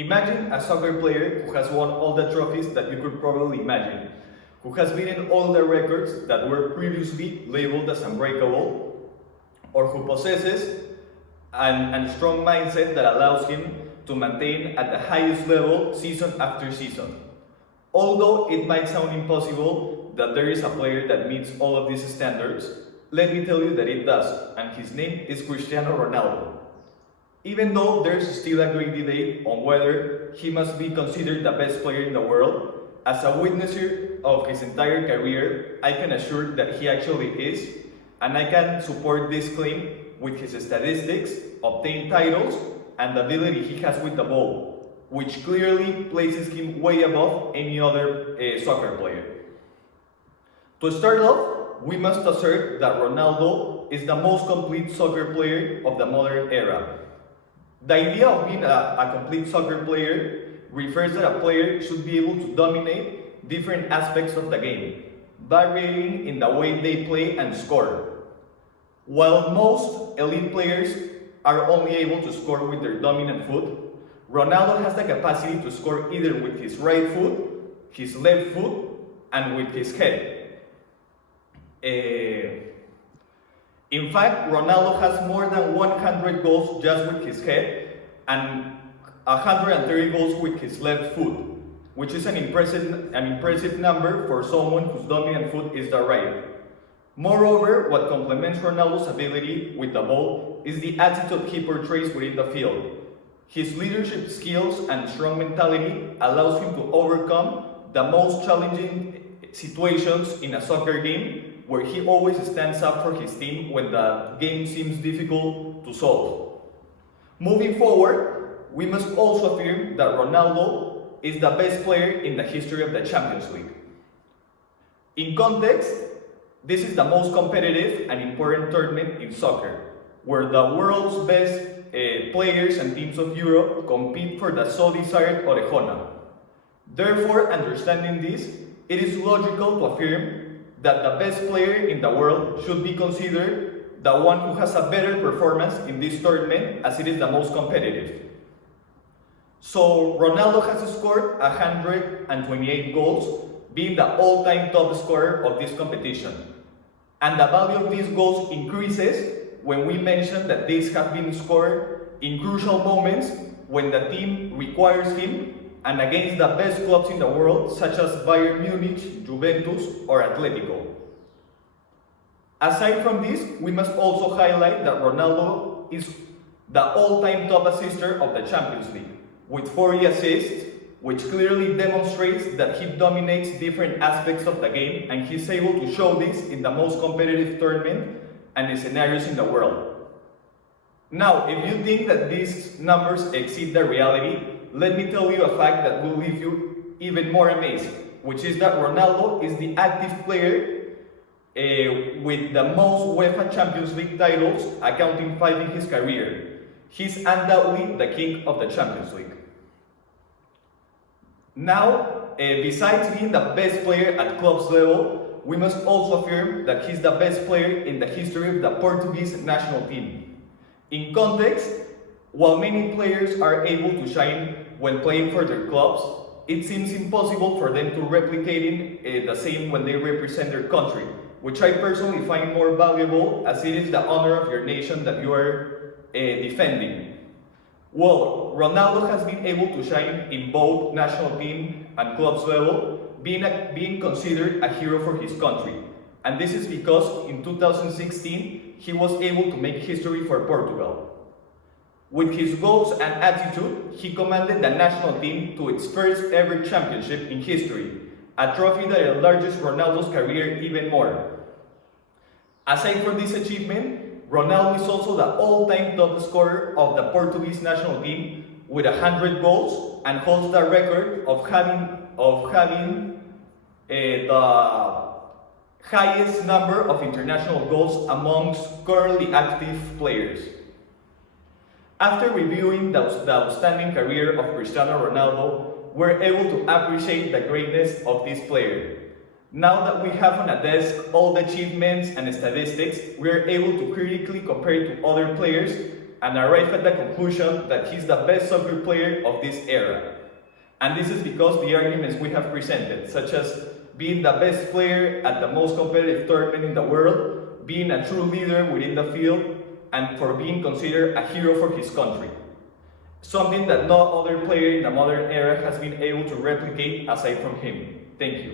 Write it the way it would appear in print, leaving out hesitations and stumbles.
Imagine a soccer player who has won all the trophies that you could probably imagine, who has beaten all the records that were previously labeled as unbreakable, or who possesses a strong mindset that allows him to maintain at the highest level season after season. Although it might sound impossible that there is a player that meets all of these standards, let me tell you that it does, and his name is Cristiano Ronaldo. Even though there's still a great debate on whether he must be considered the best player in the world, as a witnesser of his entire career, I can assure that he actually is, and I can support this claim with his statistics, obtained titles, and the ability he has with the ball, which clearly places him way above any other soccer player. To start off, we must assert that Ronaldo is the most complete soccer player of the modern era. The idea of being a complete soccer player refers that a player should be able to dominate different aspects of the game, varying in the way they play and score. While most elite players are only able to score with their dominant foot, Ronaldo has the capacity to score either with his right foot, his left foot, and with his head. In fact, Ronaldo has more than 100 goals just with his head and 130 goals with his left foot, which is an impressive number for someone whose dominant foot is the right. Moreover, what complements Ronaldo's ability with the ball is the attitude he portrays within the field. His leadership skills and strong mentality allows him to overcome the most challenging situations in a soccer game, where he always stands up for his team when the game seems difficult to solve. Moving forward, we must also affirm that Ronaldo is the best player in the history of the Champions League. In context, this is the most competitive and important tournament in soccer, where the world's best players and teams of Europe compete for the so desired Orejona. Therefore, understanding this, it is logical to affirm that the best player in the world should be considered the one who has a better performance in this tournament, as it is the most competitive. So Ronaldo has scored 128 goals, being the all-time top scorer of this competition. And the value of these goals increases when we mention that these have been scored in crucial moments when the team requires him and against the best clubs in the world, such as Bayern Munich, Juventus, or Atletico. Aside from this, we must also highlight that Ronaldo is the all-time top assister of the Champions League, with 40 assists, which clearly demonstrates that he dominates different aspects of the game, and he's able to show this in the most competitive tournament and scenarios in the world. Now, if you think that these numbers exceed the reality, let me tell you a fact that will leave you even more amazed, which is that Ronaldo is the active player with the most UEFA Champions League titles, accounting 5 in his career. He's undoubtedly the king of the Champions League. Now, besides being the best player at clubs level, we must also affirm that he's the best player in the history of the Portuguese national team. In context, while many players are able to shine when playing for their clubs, it seems impossible for them to replicate the same when they represent their country, which I personally find more valuable, as it is the honor of your nation that you are defending. Well, Ronaldo has been able to shine in both national team and clubs level, being considered a hero for his country. And this is because in 2016, he was able to make history for Portugal. With his goals and attitude, he commanded the national team to its first ever championship in history, a trophy that enlarges Ronaldo's career even more. Aside from this achievement, Ronaldo is also the all-time top scorer of the Portuguese national team with 100 goals and holds the record of having the highest number of international goals amongst currently active players. After reviewing the outstanding career of Cristiano Ronaldo, we're able to appreciate the greatness of this player. Now that we have on a desk all the achievements and statistics, we are able to critically compare to other players and arrived at the conclusion that he's the best soccer player of this era. And this is because the arguments we have presented, such as being the best player at the most competitive tournament in the world, being a true leader within the field, and for being considered a hero for his country. Something that no other player in the modern era has been able to replicate aside from him. Thank you.